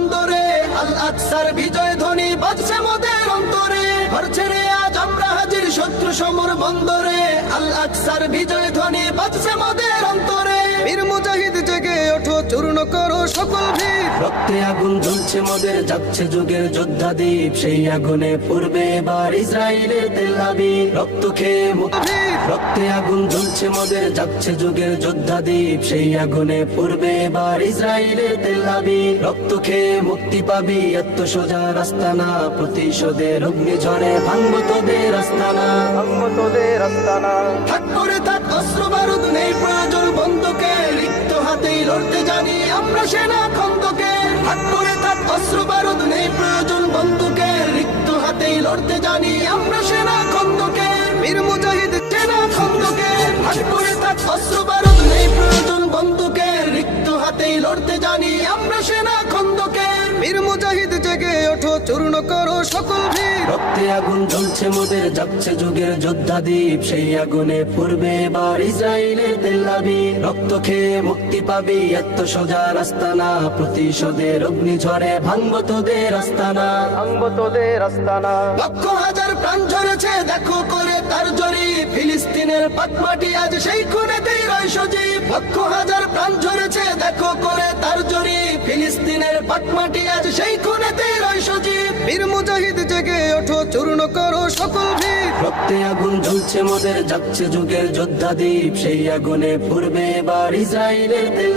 বন্দরে, আল আকসার বিজয় ধ্বনি বাজছে মোদের অন্তরে। ঘর ছেড়ে আজ আমরা হাজির শত্রু সমর বন্দরে, আল আকসার বিজয় ধ্বনি বাজছে মোদের অন্তরে। বীর মুজাহিদ জেগে ওঠো, চূর্ণ করো সকল ভিড়। রক্তে আগুন জ্বলছে মোদের, যাচ্ছে যুগের যোদ্ধা দ্বীপ, সেই আগুনে পূর্বে এবার ইসরায়েলের তেল আবিব। রক্ত খেয়ে রক্তে আগুন জ্বলছে মোদের, যাচ্ছে যুগের যোদ্ধা দ্বীপ, সেই আগুনে পূর্বে এবার ইসরায়েলের তেল আবিব। রক্ত খেয়ে মুক্তি পাবি, এত সোজা রাস্তা না, প্রতিশোধের অগ্নিঝড়ে ভাঙবো তোদের আস্তানা। থাক করে থাক অস্ত্র বারুদ, নেই প্রয়োজন বন্ধুকে, রিক্ত হাতেই লড়তে জানি আমরা সেনা খন্দকে। থাক করে থাক অস্ত্র বারুদ, নেই প্রয়োজন বন্ধুকে, রিক্ত হাতেই লড়তে জানি আমরা সেনা খন্দকে। বীর মুজাহিদ সেনা খন্দকে। থাক করে থাক অস্ত্র বারুদ, নেই প্রয়োজন বন্ধুকে, রিক্ত হাতেই লড়তে জানি আমরা সেনা খন্দকে। বীর মুজাহিদ জেগে ওঠো, চূর্ণ করো সকল ভিড়। রক্তে আগুন জ্বলছে মোদের, যাচ্ছে যুগের যোদ্ধা দ্বীপ, সেই আগুনে পূর্বে এবার ইসরায়েলের তেল আবিব। রক্ত খেয়ে মুক্তি পাবি, এত সোজা রাস্তা না, প্রতিশোধের অগ্নিঝড়ে ভাঙবো তোদের আস্তানা। লক্ষ হাজার প্রাণ ঝরেছে দেখো করে তার জরি, ফিলিস্তিনের পাটমাটি আজ সেই খুনেতেই রয় সজীব। লক্ষ হাজার প্রাণ ঝরেছে দেখো করে তার জরি, ফিলিস্তিনের পাটমাটি আজ সেই খুনেতেই রয় সজীব। বীর মুজাহিদ জেগে ওঠো, চূর্ণ করো সকল ভিড়। রক্তে আগুন জ্বলছে মোদের, যাচ্ছে যুগের যোদ্ধা দ্বীপ, সেই আগুনে পূর্বে এবার ইসরায়েলের তেল